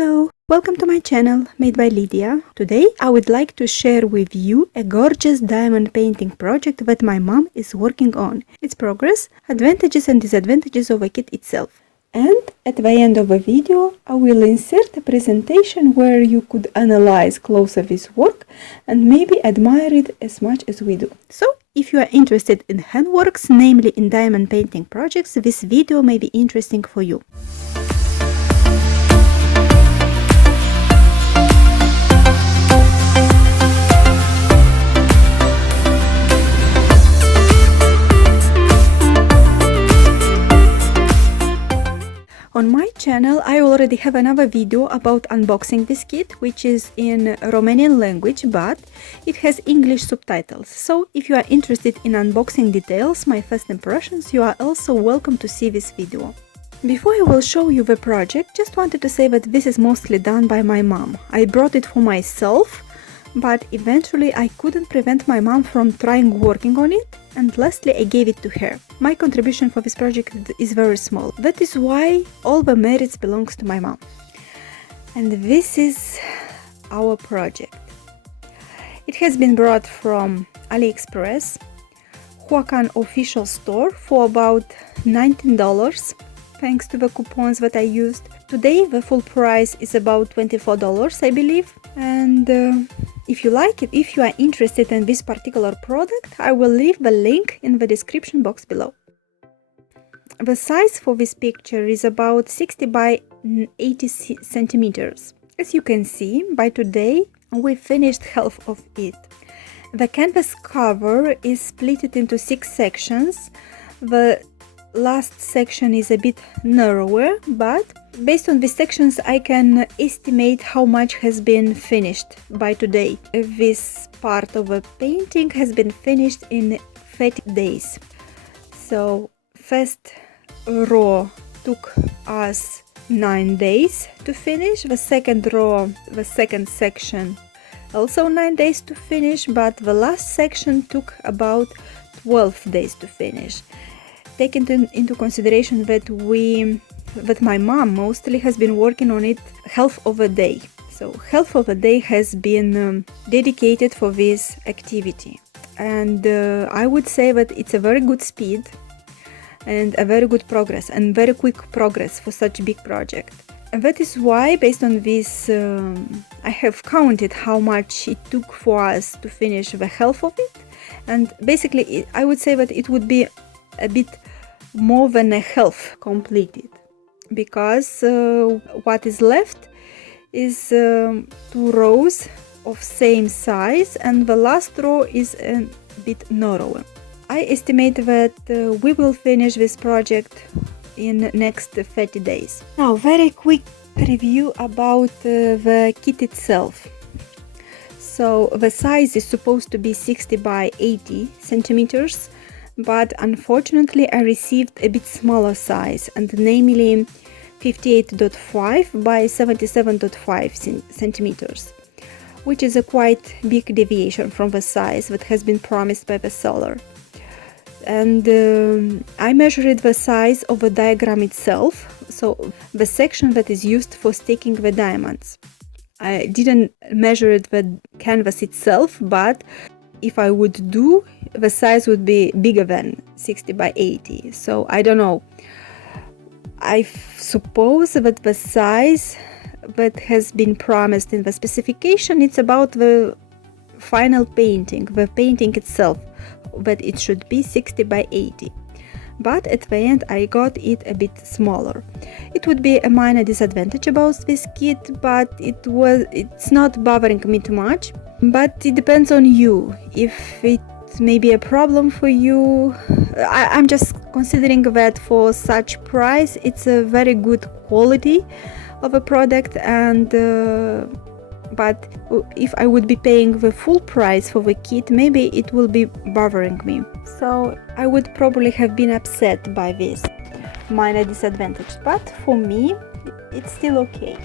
Hello, welcome to my channel made by Lidia. Today I would like to share with you a gorgeous diamond painting project that my mom is working on. Its progress, advantages and disadvantages of the kit itself. And at the end of the video I will insert a presentation where you could analyze closer this work and maybe admire it as much as we do. So if you are interested in handworks, namely in diamond painting projects, this video may be interesting for you. On my channel I already have another video about unboxing this kit, which is in Romanian language, but it has English subtitles. So if you are interested in unboxing details, my first impressions, you are also welcome to see this video. Before I will show you the project, just wanted to say that this is mostly done by my mom. I brought it for myself, but eventually I couldn't prevent my mom from trying working on it, and lastly I gave it to her. My contribution for this project is very small. That is why all the merits belongs to my mom. And this is our project. It has been brought from Aliexpress, Huacan official store, for about $19, thanks to the coupons that I used. Today the full price is about $24, I believe. And if you like it, if you are interested in this particular product, I will leave the link in the description box below. The size for this picture is about 60 by 80 centimeters. As you can see, by today we finished half of it. The canvas cover is split into 6 sections. The last section is a bit narrower, but based on these sections I can estimate how much has been finished by today. This part of the painting has been finished in 30 days. So first row took us 9 days to finish, the second row, the second section, also 9 days to finish, but the last section took about 12 days to finish. Taking into consideration that my mom mostly has been working on it half of a day. So half of a day has been dedicated for this activity. And I would say that it's a very good speed and a very good progress and very quick progress for such a big project. And that is why, based on this, I have counted how much it took for us to finish the half of it. And basically I would say that it would be a bit more than a half completed, because what is left is 2 rows of same size and the last row is a bit narrower. I estimate that we will finish this project in next 30 days. Now, very quick review about the kit itself. So the size is supposed to be 60 by 80 centimeters, but unfortunately I received a bit smaller size, and namely 58.5 by 77.5 centimeters, which is a quite big deviation from the size that has been promised by the seller. And I measured the size of the diagram itself, so the section that is used for staking the diamonds. I didn't measure the canvas itself, but if I would do, the size would be bigger than 60 by 80. So I don't know. I suppose that the size that has been promised in the specification, it's about the final painting, the painting itself, that it should be 60 by 80. But at the end I got it a bit smaller. It would be a minor disadvantage about this kit, but it's not bothering me too much. But it depends on you. If it may be a problem for you, I'm just considering that for such price it's a very good quality of a product, and but if I would be paying the full price for the kit, maybe it will be bothering me. So I would probably have been upset by this minor disadvantage, but for me it's still okay.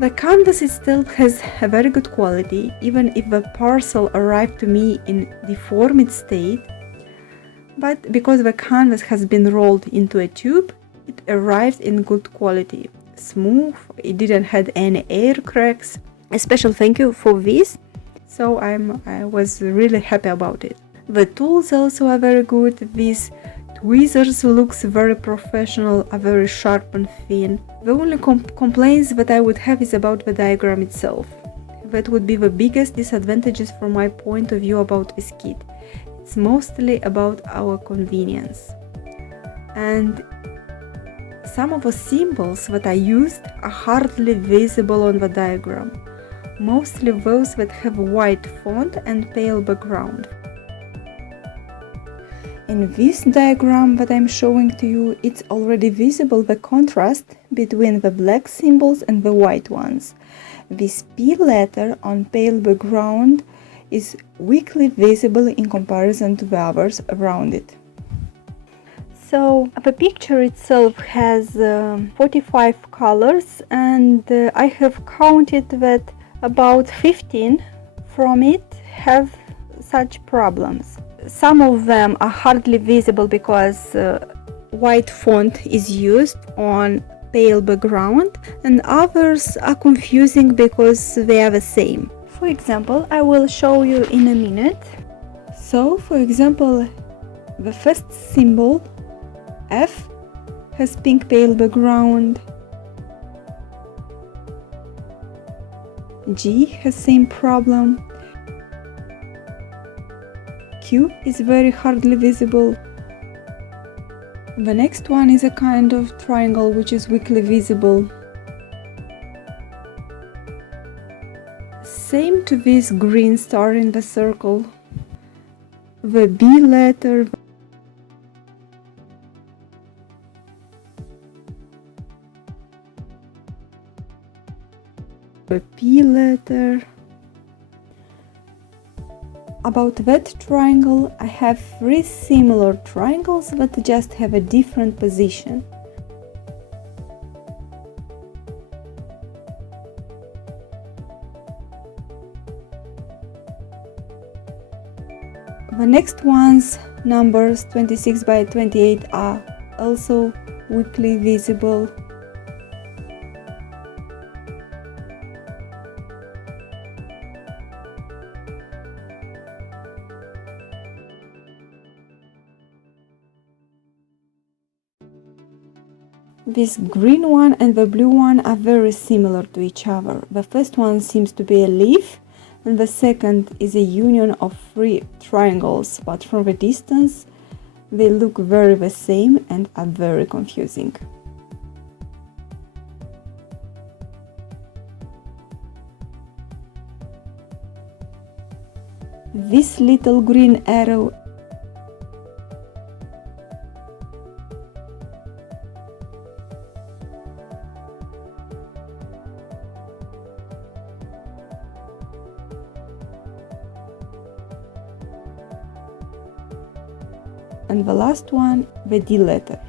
The canvas itself has a very good quality, even if the parcel arrived to me in deformed state. But because the canvas has been rolled into a tube, it arrived in good quality. smooth, it didn't have any air cracks. A special thank you for this. So I was really happy about it. The tools also are very good. These tweezers looks very professional, are very sharp and thin. The only complaints that I would have is about the diagram itself. That would be the biggest disadvantages from my point of view about this kit. It's mostly about our convenience. And some of the symbols that I used are hardly visible on the diagram. Mostly those that have white font and pale background. In this diagram that I'm showing to you, it's already visible the contrast between the black symbols and the white ones. This P letter on pale background is weakly visible in comparison to the others around it. So the picture itself has 45 colors, and I have counted that about 15 from it have such problems. Some of them are hardly visible because white font is used on pale background, and others are confusing because they are the same. For example, I will show you in a minute. So, for example, the first symbol, F, has pink pale background. G has same problem. Q is very hardly visible. The next one is a kind of triangle which is weakly visible. Same to this green star in the circle. The B letter. The P letter. About that triangle, I have 3 similar triangles that just have a different position. The next ones, numbers 26 by 28, are also weakly visible. This green one and the blue one are very similar to each other. The first one seems to be a leaf, and the second is a union of 3 triangles, but from a distance they look very the same and are very confusing. This little green arrow and the last one, the D letter.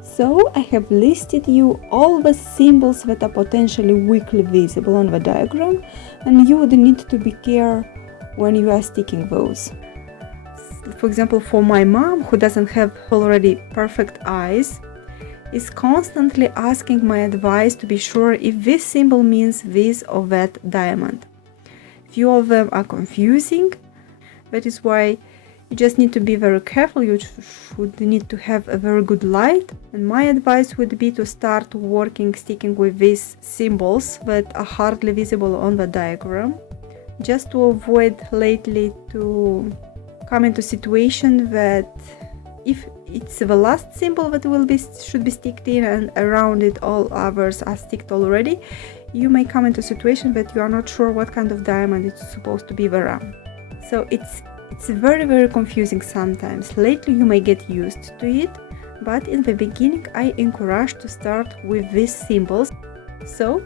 So I have listed you all the symbols that are potentially weakly visible on the diagram, and you would need to be careful when you are sticking those. For example, for my mom, who doesn't have already perfect eyes, is constantly asking my advice to be sure if this symbol means this or that diamond. Few of them are confusing. That is why you just need to be very careful. You should need to have a very good light, and my advice would be to start sticking with these symbols that are hardly visible on the diagram, just to avoid lately to come into situation that if it's the last symbol that should be sticked in and around it all others are sticked already, you may come into a situation that you are not sure what kind of diamond it's supposed to be around. So it's very confusing sometimes. Lately you may get used to it, but in the beginning I encourage to start with these symbols. So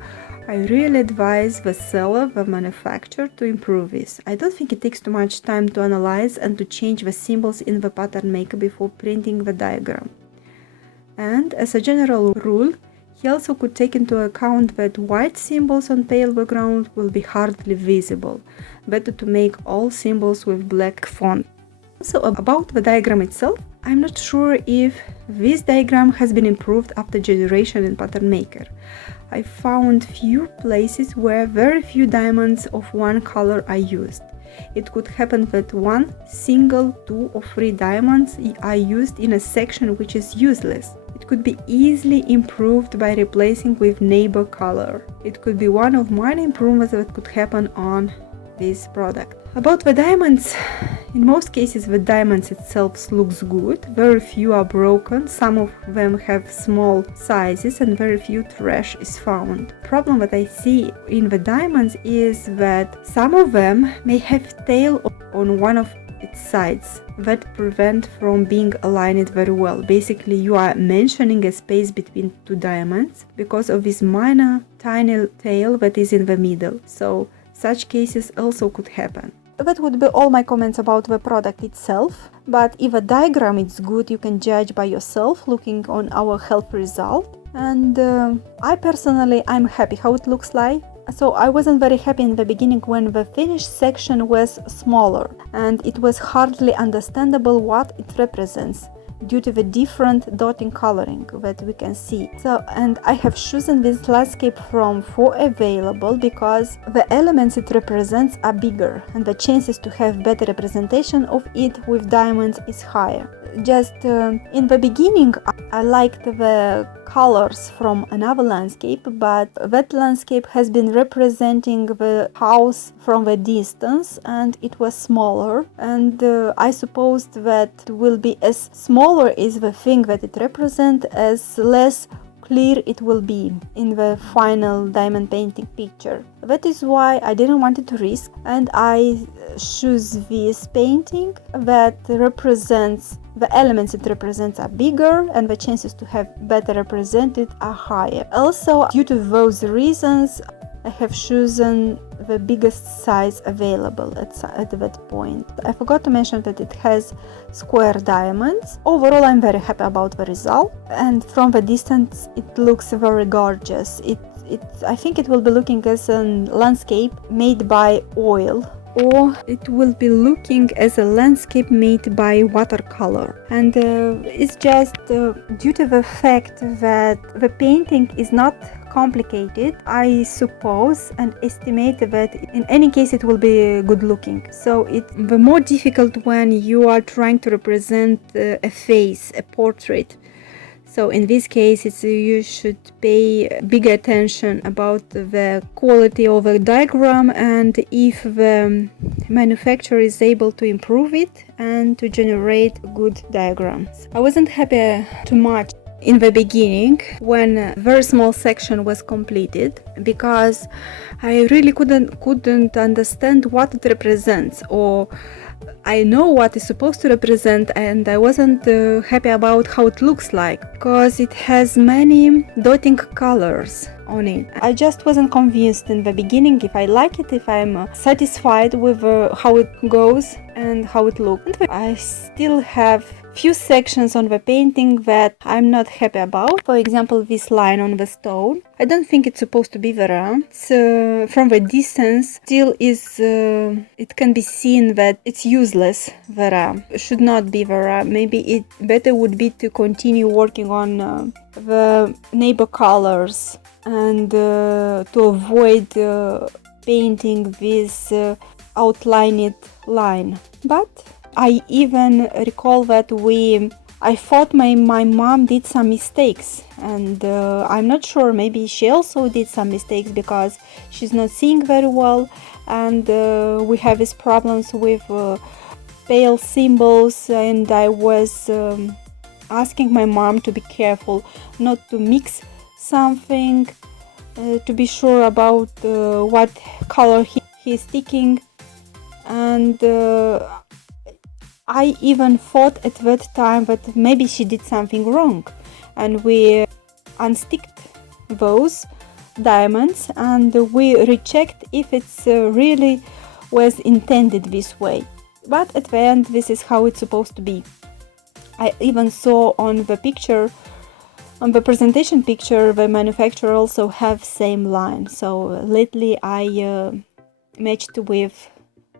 I really advise the seller, the manufacturer, to improve this. I don't think it takes too much time to analyze and to change the symbols in the pattern maker before printing the diagram. And as a general rule, he also could take into account that white symbols on pale background will be hardly visible. Better to make all symbols with black font. So about the diagram itself, I'm not sure if this diagram has been improved after generation in Pattern Maker. I found few places where very few diamonds of one color are used. It could happen that one single, 2 or 3 diamonds are used in a section which is useless. It could be easily improved by replacing with neighbor color. It could be one of many improvements that could happen on this product. About the diamonds, in most cases the diamonds itself looks good, very few are broken, some of them have small sizes and very few trash is found. Problem that I see in the diamonds is that some of them may have tail on one of its sides that prevent from being aligned very well. Basically you are mentioning a space between 2 diamonds because of this minor tiny tail that is in the middle. So such cases also could happen. That would be all my comments about the product itself, but if a diagram is good, you can judge by yourself looking on our help result. And I personally, I'm happy how it looks like. So I wasn't very happy in the beginning when the finished section was smaller and it was hardly understandable what it represents due to the different dotting coloring that we can see. So, and I have chosen this landscape from 4 available because the elements it represents are bigger and the chances to have better representation of it with diamonds is higher. Just in the beginning I liked the colors from another landscape, but that landscape has been representing the house from a distance and it was smaller, and I supposed that will be as smaller is the thing that it represents, as less clear it will be in the final diamond painting picture. That is why I didn't want to risk, and I choose this painting that represents the elements it represents are bigger and the chances to have better represented are higher. Also, due to those reasons, I have chosen the biggest size available at that point. I forgot to mention that it has square diamonds. Overall, I'm very happy about the result, and from the distance it looks very gorgeous. I think it will be looking as a landscape made by oil, or it will be looking as a landscape made by watercolor. And it's just due to the fact that the painting is not complicated, I suppose and estimate that in any case it will be good looking. So it's the more difficult when you are trying to represent a face, a portrait. So in this case, you should pay big attention about the quality of the diagram and if the manufacturer is able to improve it and to generate good diagrams. I wasn't happy too much in the beginning when a very small section was completed, because I really couldn't understand what it represents, or I know what it's supposed to represent, and I wasn't happy about how it looks like, because it has many dotting colors on it. I just wasn't convinced in the beginning if I like it, if I'm satisfied with how it goes and how it looks. I still have few sections on the painting that I'm not happy about. For example, this line on the stone. I don't think it's supposed to be there. From the distance, still is it can be seen that it's useless. There should not be there. Maybe it better would be to continue working on the neighbor colors and to avoid painting this outlined line. But I even recall that I thought my mom did some mistakes, and I'm not sure, maybe she also did some mistakes because she's not seeing very well, and we have these problems with pale symbols, and I was asking my mom to be careful not to mix something, to be sure about what color he's sticking, and I even thought at that time that maybe she did something wrong, and we unsticked those diamonds and we rechecked if it's really was intended this way. But at the end, this is how it's supposed to be. I even saw on the picture, on the presentation picture, the manufacturer also have same line. So lately I matched with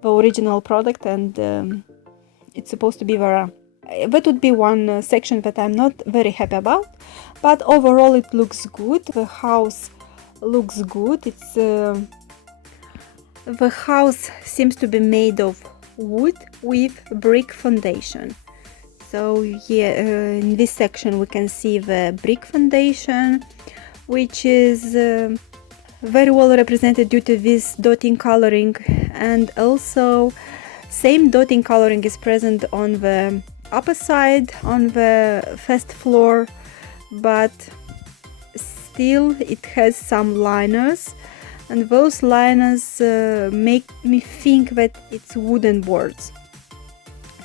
the original product, and it's supposed to be there. That would be one section that I'm not very happy about, but overall it looks good. The house looks good. The house seems to be made of wood with brick foundation. So here in this section we can see the brick foundation, which is very well represented due to this dotting coloring, and also same dotting coloring is present on the upper side on the first floor, but still it has some liners, and those liners make me think that it's wooden boards.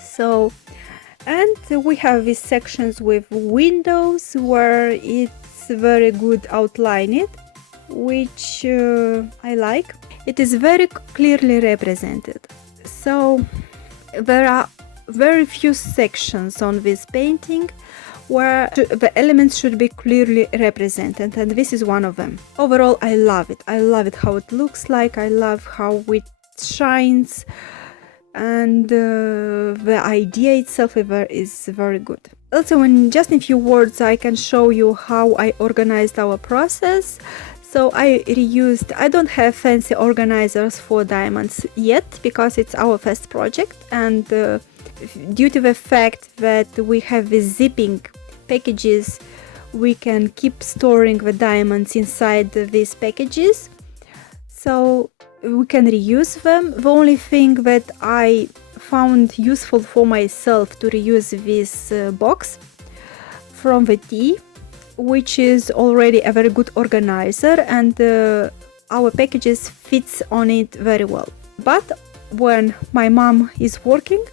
So, and we have these sections with windows where it's very good outlined, which I like. It is very clearly represented. So there are very few sections on this painting where the elements should be clearly represented, and this is one of them. Overall, I love it. I love it how it looks like. I love how it shines, and the idea itself is very good. Also, in just a few words, I can show you how I organized our process. So I don't have fancy organizers for diamonds yet because it's our first project, and due to the fact that we have the zipping packages, we can keep storing the diamonds inside these packages, so we can reuse them. The only thing that I found useful for myself to reuse this box from the tea, which is already a very good organizer, and our packages fits on it very well. But when my mom is working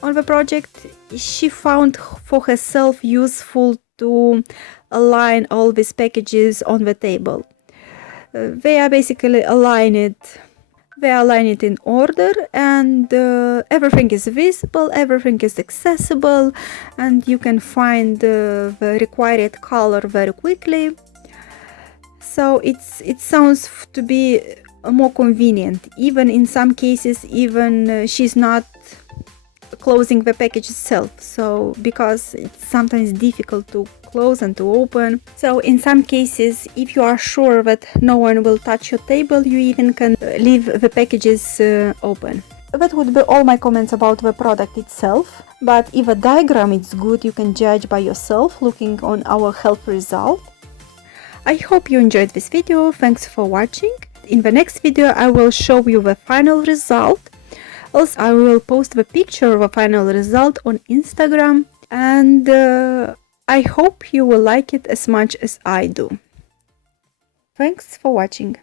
on the project, she found for herself useful to align all these packages on the table. They are basically aligned. They are aligned in order, and everything is visible, everything is accessible, and you can find the required color very quickly. So it sounds to be more convenient. Even in some cases, even she's not closing the package itself, so because it's sometimes difficult to close and to open. So in some cases, if you are sure that no one will touch your table, you even can leave the packages open. That would be all my comments about the product itself, but if a diagram is good, you can judge by yourself looking on our help result. I hope you enjoyed this video. Thanks for watching. In the next video I will show you the final result. Also, I will post the picture of a final result on Instagram, and I hope you will like it as much as I do. Thanks for watching.